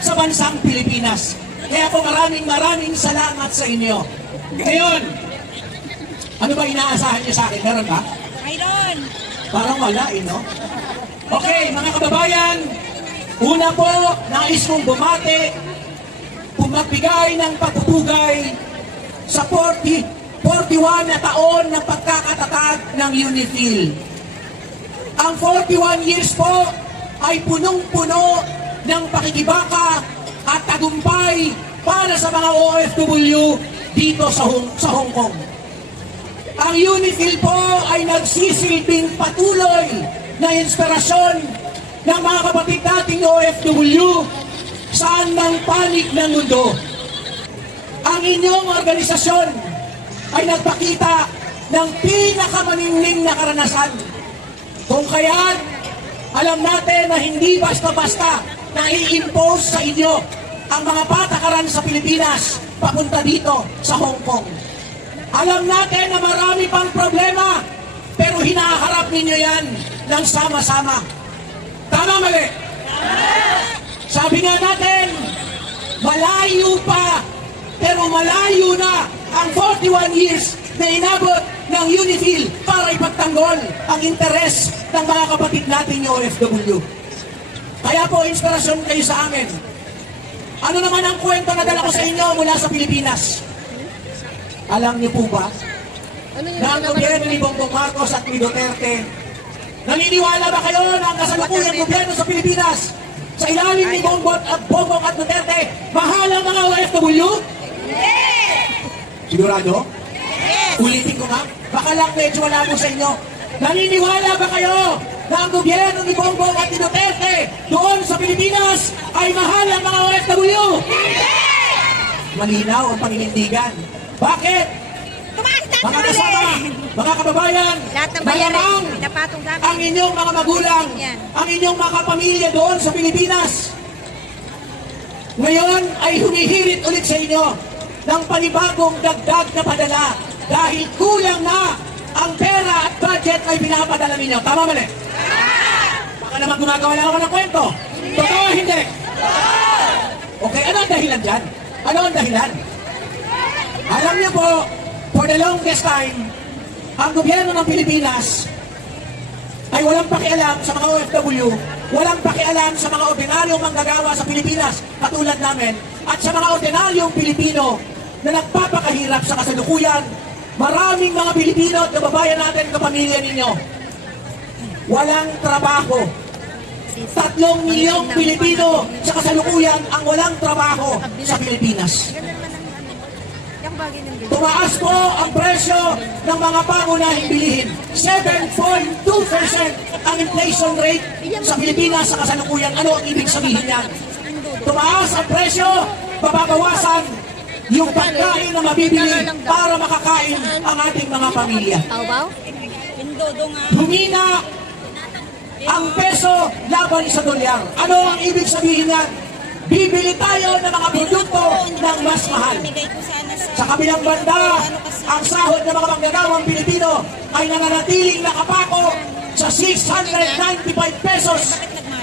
sa bansang Pilipinas. Kaya po maraming salamat sa inyo. Ngayon, ano ba inaasahan niyo sa akin? Meron ba? Mayroon. Parang wala no? Okay, mga kababayan, una po, nais kong bumati, magbigay ng pagpupugay sa 41 na taon ng pagkakatatag ng UNIFIL. Ang 41 years po ay punong-puno ng pakikibaka at tagumpay para sa mga OFW dito sa Hong Kong. Ang UNIFIL po ay nagsisilbing patuloy na inspirasyon ng mga kapatid nating OFW saan ng panig ng mundo. Ang inyong organisasyon ay nagpakita ng pinakamaningning na karanasan. Kung kaya't alam natin na hindi basta-basta na i-impose sa inyo ang mga patakaran sa Pilipinas papunta dito sa Hong Kong. Alam natin na marami pang problema, pero hinaharap ninyo yan ng sama-sama. Tama, mali? Sabi nga natin, malayo pa, pero malayo na ang 41 years na inabot ng UNIFIL para ipagtanggol ang interes ng mga kapatid natin yung OFW. Kaya po, inspirasyon kayo sa amin. Ano naman ang kwento na dala ko sa inyo mula sa Pilipinas? Alam niyo po ba na ang gobyerno ni Bongbong Marcos at ni Duterte, naniniwala ba kayo na ang kasalukuyang gobyerno sa Pilipinas sa ilalim ni Bongbong at Duterte, mahal ang mga OFW? Sigurado? Ulitin ko nga, baka lang medyo wala mo sa inyo. Naniniwala ba kayo na ang gobyerno ni Bongbong at ni Duterte doon sa Pilipinas ay mahal ang mga OFW? Malinaw ang paninindigan. Bakit? Mga kasama, mga kababayan, malamang ang inyong mga magulang, ang inyong mga kapamilya doon sa Pilipinas, ngayon ay humihirit ulit sa inyo ng panibagong dagdag na padala dahil kulang na ang pera at budget ay pinapadala ninyo. Tama mali? Baka naman gumagawa lang ako ng kwento. Totoo hindi? Okay, ano ang dahilan dyan? Ano ang dahilan? Alam niyo po, for the longest time, ang gobyerno ng Pilipinas ay walang pakialam sa mga OFW, walang pakialam sa mga ordinaryong manggagawa sa Pilipinas, katulad namin, at sa mga ordinaryong Pilipino na nagpapakahirap sa kasalukuyan. Maraming mga Pilipino at kababayan natin, kapamilya ninyo, walang trabaho. 3 milyong Pilipino sa kasalukuyan ang walang trabaho sa Pilipinas. Tumaas po ang presyo ng mga pangunahing bilihin. 7.2% ang inflation rate sa Pilipinas sa kasalukuyan. Ano ang ibig sabihin yan? Tumaas ang presyo, babawasan yung pagkain na mabibili para makakain ang ating mga pamilya. Humina ang peso laban sa dolyar. Ano ang ibig sabihin yan? Bibili tayo ng mga produkto ng mas mahal. Sa kabilang banda, ang sahod ng mga manggagawang Pilipino ay nananatiling nakapako sa 695 pesos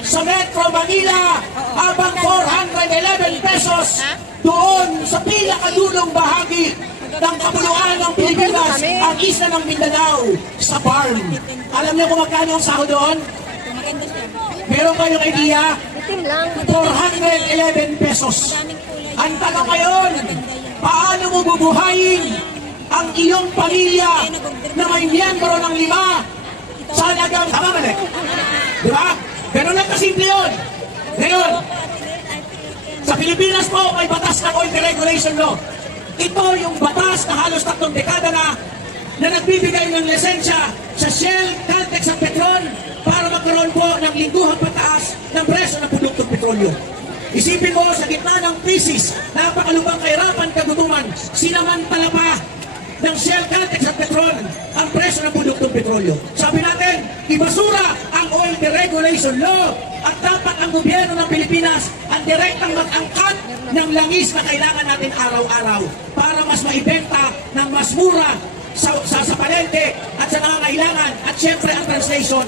sa Metro Manila, habang 411 pesos doon sa pinakadulong bahagi ng kapuluan ng Pilipinas, ang isla ng Mindanao, sa farm. Alam niyo kung magkano ang sahod doon? Meron kayong idea? 411 pesos. Ang tanong ngayon, paano mo bubuhayin ang iyong pamilya na may miyembro ng 5 sa halagang tama mali? Di ba? Ganun lang kasimple yun. Ngayon, sa Pilipinas po may batas ng oil deregulation law. Ito yung batas na halos 3 dekada na nagbibigay ng lisensya sa Shell, Caltex at Petron para magkaroon po ng lingguhang pataas ng presyo ng produktong petrolyo. Isipin mo, sa gitna ng krisis, napakalubang kahirapan, kagutuman, sinamantala pa ng Shell, Caltex at Petron ang presyo ng produktong petrolyo. Sabi natin, ibasura ang oil deregulation law at dapat ang gobyerno ng Pilipinas ang direktang mag-angkat ng langis na kailangan natin araw-araw para mas maibenta ng mas mura sa palengke at sa nangangailangan. At syempre ang translation,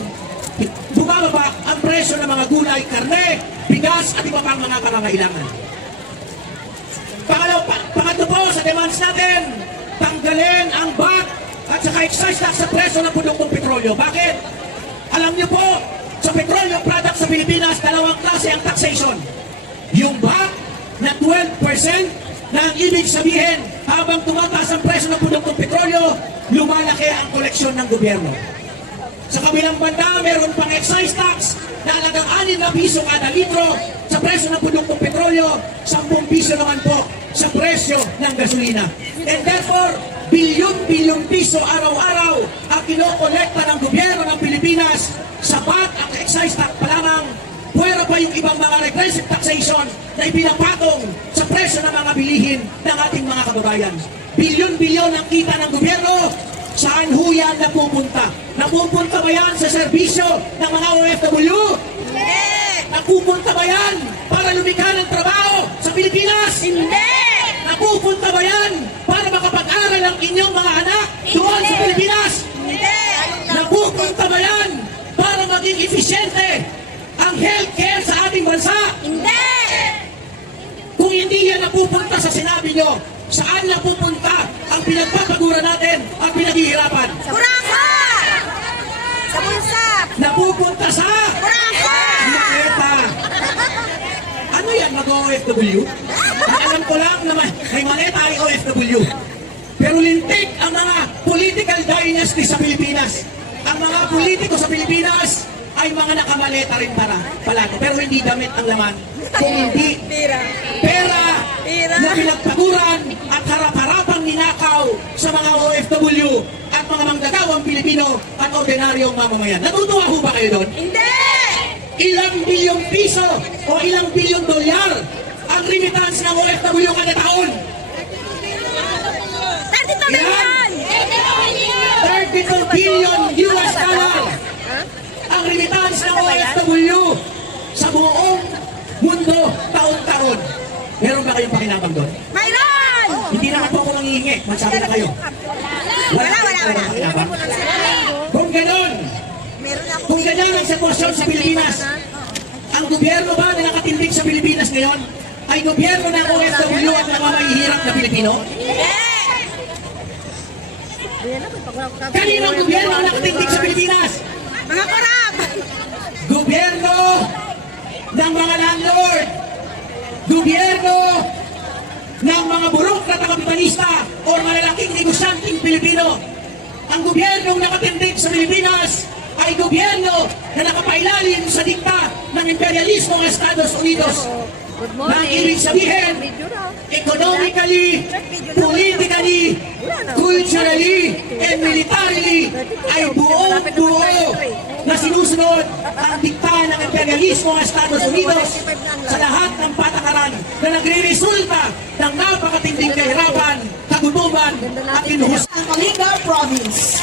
bumababa ang presyo ng mga gulay, karne, bigas at iba pang mga pangangailangan. Pangatlo po sa demands natin, tanggalin ang VAT at saka excise tax sa presyo ng produktong petrolyo. Bakit? Alam niyo po, sa petroleum product sa Pilipinas, dalawang klase ang taxation. Yung VAT na 12% na ang ibig sabihin, habang tumataas ang presyo ng produktong petrolyo, lumalaki ang koleksyon ng gobyerno. Sa kabilang banda, meron pang excise tax na halagang 6 na piso kada litro sa presyo ng produktong petrolyo, 10 piso naman po sa presyo ng gasolina. And therefore, bilyon-bilyong piso araw-araw ang kinokolekta ng gobyerno ng Pilipinas sa VAT at excise tax pa lamang, puwera pa yung ibang mga regressive taxation na ipinapatong sa presyo ng mga bilihin ng ating mga kababayan. Bilyon-bilyon ang kita ng gobyerno. Saan ho yan napupunta? Napupunta ba yan sa serbisyo ng mga OFW? Hindi! Napupunta ba yan para lumikha ng trabaho sa Pilipinas? Hindi! Napupunta ba yan para makapag-aral ang inyong mga anak doon sa Pilipinas? Hindi! Napupunta ba yan para maging eficiente ang healthcare sa ating bansa? Hindi! Kung hindi yan napupunta sa sinabi nyo, saan napupunta ang pinagpapagura natin at pinaghihirapan? Kurasa! Sa bulsa! Napupunta sa Kurasa! Maketa. Ano yan, mag-OFW? Alam ko lang na may maleta ay OFW. Pero lintik ang mga political dynasty sa Pilipinas. Ang mga politiko sa Pilipinas ay mga nakamaleta rin palagi. Pero hindi damit ang laman. Kung hindi pera na pinagpaguran at harap-harapang ninakaw sa mga OFW at mga manggagawang Pilipino at ordinaryong mamamayan. Natutuwa ho ba kayo doon? Hindi! Ilang bilyong piso o ilang bilyong dolyar ang remittance ng OFW kada taon? 32 million! 32 billion US dollar ang remittance ng OFW sa buong mundo taon-taon. Meron ba kayong pakinabang doon? Mayroon! Hindi naman po ako nangihingi. Magsabi na kayo. Wala. Pakinabang? Kung gano'n, Meron ako. kung ganyan ang sitwasyon sa Pilipinas, ang gobyerno ba na nakatindig sa Pilipinas ngayon ay gobyerno ng OFW at mga mahihirap na Pilipino? Hindi! Kanino ang gobyerno ang nakatindig sa Pilipinas? Mga korap! Gobyerno ng mga landlord, gobyerno ng mga burokrata kapitalista o malalaking negosyanteng Pilipino. Ang gobyernong nakatindig sa Pilipinas ay gobyerno na nakapailalim sa dikta ng imperialismo ng Estados Unidos. Na ibig sabihin, economically, politically, culturally, and militarily ay buong-buo na sinusunod ang dikta ng imperialismo ng Estados Unidos sa lahat ng patakaran na nagre-resulta ng napakatinding kahirapan, kagutuman at inuhus. Ang Kalinga Province.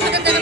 maganda